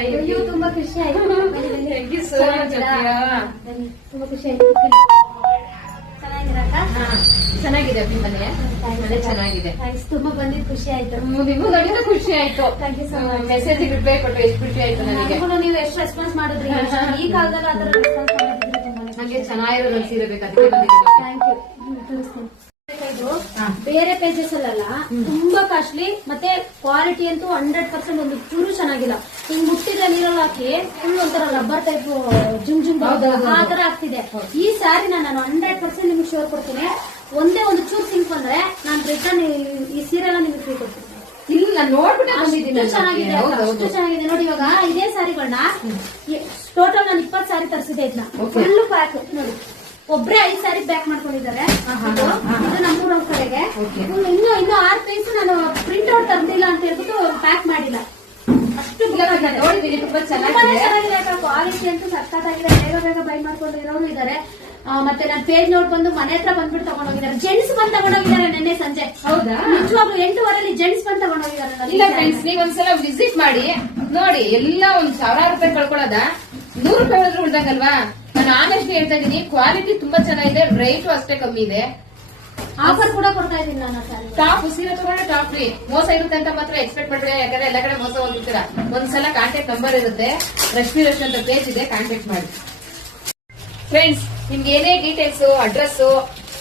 ಅಯ್ಯೋ ತುಂಬಾ ಖುಷಿ ಆಯ್ತು. ತುಂಬಾ ಖುಷಿ ಆಯ್ತು. ಚೆನ್ನಾಗಿದೆ ಮನೆ ಚೆನ್ನಾಗಿದೆ. ತುಂಬಾ ಬಂದಿದ್ದು ಖುಷಿ ಆಯ್ತು. ನಿಮಗೂ ಖುಷಿ ಆಯ್ತು. Thank you so much. Message reply ಕೊಟ್ಟು ಎಷ್ಟು ಖುಷಿ ಆಯ್ತು ನನಗೆ. ನೀವು ಎಷ್ಟು ರೆಸ್ಪಾನ್ಸ್ ಮಾಡಿದ್ರಿ ಈ ಕಾಲದಲ್ಲಿ ಅದರ ರೆಸ್ಪಾನ್ಸ್ ಮಾಡಿದ್ರಿ. ನನಗೆ ಚೆನ್ನಾಗಿರೋ ಸೀರೆ ಬೇಕು ಅದಕ್ಕೆ ಬಂದಿದ್ದೀನಿ. Thank you. ಬೇರೆ ಪೇಜಸ್ ಅಲ್ಲ ತುಂಬಾ ಕಾಸ್ಟ್ಲಿ ಮತ್ತೆ ಕ್ವಾಲಿಟಿ ಅಂತೂ 100% ಒಂದು ಚೂರು ಚೆನ್ನಾಗಿಲ್ಲ. ಹಿಂಗ್ ಮುಟ್ಟಿದ್ರೆ ನೀರಲ್ಲಿ ಹಾಕಿ ಫುಲ್ ಒಂಥರ ರಬ್ಬರ್ ಟೈಪ್ ಜುಮ್ ಆ ತರ ಆಗ್ತಿದೆ. ಈ ಸ್ಯಾರಿನ ನಾನು 100% ನಿಮ್ಗೆ ಶೋರ್ ಕೊಡ್ತೀನಿ. ಒಂದೇ ಒಂದು ಚೂರು ಸಿಂಕ್ ಬಂದ್ರೆ ನಾನು ರಿಟರ್ನ್ ಈ ಸೀರೆ ಎಲ್ಲ ನಿಮ್ಗೆ ಫ್ರೀ ಕೊಡ್ತೀನಿ. ಇಲ್ಲ ನೋಡ್ಬಿಟ್ಟು ಚೆನ್ನಾಗಿದೆ, ಅಷ್ಟು ಚೆನ್ನಾಗಿದೆ ನೋಡಿ. ಇವಾಗ ಇದೇ ಸ್ಯಾರಿಗಳನ್ನ ಟೋಟಲ್ ನಾನು 20 ಸ್ಯಾರಿ ತರಿಸಿದೆ. ಇದನ್ನ ಫುಲ್ ಪ್ಯಾಕ್ ನೋಡಿ. ಒಬ್ರೆ 5 ಸ್ಯಾರಿ ಪ್ಯಾಕ್ ಮಾಡ್ಕೊಂಡಿದ್ದಾರೆ. ಇದು ನಮ್ಮೂರ ಕಡೆಗೆ ಇನ್ನು 6 ಪೀಸ್ ನಾನು ಪ್ರಿಂಟ್ ಔಟ್ ತಂದಿಲ್ಲ ಅಂತ ಹೇಳ್ಬಿಟ್ಟು ಪ್ಯಾಕ್ ಮಾಡಿಲ್ಲ. ಅಷ್ಟು ನೋಡಿದೀನಿ. ತುಂಬಾ ಚೆನ್ನಾಗಿದೆ. ಕ್ವಾಲಿಟಿ ಅಂತೂ ಸಖತ್ತಾಗಿದೆ. ಬೇಗ ಬೈ ಮಾಡ್ಕೊಂಡಿರೋರು ಇದಾರೆ. ಮತ್ತೆ ನಾನು ಪೇಜ್ ನೋಡ್ ಬಂದು ಮನೆ ಹತ್ರ ಬಂದ್ಬಿಟ್ಟು ತಗೊಂಡೋಗಿದ್ದಾರೆ. ಜೆಂಟ್ಸ್ ಬಂದ್ ತಗೊಂಡೋಗಿದ್ದಾರೆ ನಿನ್ನೆ ಸಂಜೆ. ಹೌದಾ? ನಿಜವಾಗ್ಲು 8:15 ಜೆಂಟ್ಸ್ ಬಂದ್ ತಗೊಂಡೋಗಿದ್ದಾರೆ. ಇಲ್ಲ ಫ್ರೆಂಡ್ಸ್, ನೀವ್ ಒಂದ್ಸಲ ವಿಸಿಟ್ ಮಾಡಿ ನೋಡಿ. ಎಲ್ಲ 1,000 ರೂಪಾಯಿ ಕಳ್ಕೊಳ್ಳೋದ 100 ರೂಪಾಯಿ ಹೋದ್ರೆ ಉಳ್ದಂಗಲ್ವಾ? ನಾನು ಆನೆಸ್ಟ್ ಹೇಳ್ತಾ ಇದೀನಿ. ಕ್ವಾಲಿಟಿ ತುಂಬಾ ಚೆನ್ನಾಗಿದೆ. ರೇಟು ಅಷ್ಟೇ ಕಮ್ಮಿ ಇದೆ. ಆಫರ್ ಕೂಡ ಕೊಡ್ತಾ ಇದೀನಿ ನಾನು. ಟಾಪ್ ಸೀರೆ ತಗೊಂಡ್ರೆ ಟಾಪ್ ಫ್ರೀ. ಮೋಸ ಇರುತ್ತೆ ಅಂತ ಮಾತ್ರ ಎಕ್ಸ್ಪೆಕ್ಟ್ ಮಾಡ್ಬೇಡಿ. ಯಾಕಂದ್ರೆ ಎಲ್ಲ ಕಡೆ ಮೋಸ ಹೋಗ್ತೀರಾ. ಒಂದ್ಸಲ ಕಾಂಟ್ಯಾಕ್ಟ್ ನಂಬರ್ ಇರುತ್ತೆ. ರಶ್ಮಿ ಅಂತ ಪೇಜ್ ಇದೆ, ಕಾಂಟ್ಯಾಕ್ಟ್ ಮಾಡಿ. ಫ್ರೆಂಡ್ಸ್, ನಿಮ್ಗೆ ಏನೇ ಡೀಟೇಲ್ಸ್, ಅಡ್ರೆಸ್,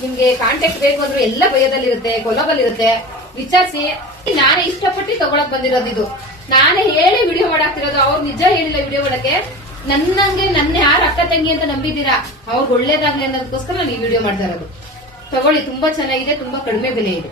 ನಿಮ್ಗೆ ಕಾಂಟ್ಯಾಕ್ಟ್ ಬೇಕು ಅಂದ್ರೂ ಎಲ್ಲ ಬಯೋದಲ್ಲಿರುತ್ತೆ, ಕೊಲಬಲ್ ಇರುತ್ತೆ. ವಿಚಾರಿಸಿ. ನಾನೇ ಇಷ್ಟಪಟ್ಟು ತಗೊಳಕ್ ಬಂದಿರೋದು ಇದು. ನಾನೇ ಹೇಳಿ ವಿಡಿಯೋ ಮಾಡಾಕ್ತಿರೋದು. ಅವ್ರು ನಿಜ ಹೇಳಿಲ್ಲ ವಿಡಿಯೋ ಮಾಡಕ್ಕೆ. ನನ್ನ ಯಾರು ಅಕ್ಕ ತಂಗಿ ಅಂತ ನಂಬಿದ್ದೀರಾ, ಅವ್ರಿಗೆ ಒಳ್ಳೇದಾಗ್ಲಿ ಅನ್ನೋದಕ್ಕೋಸ್ಕರ ನಾನು ಈ ವಿಡಿಯೋ ಮಾಡ್ತಾ ಇರೋದು. ತಗೊಳ್ಳಿ, ತುಂಬಾ ಚೆನ್ನಾಗಿದೆ, ತುಂಬಾ ಕಡಿಮೆ ಬೆಲೆ ಇದೆ.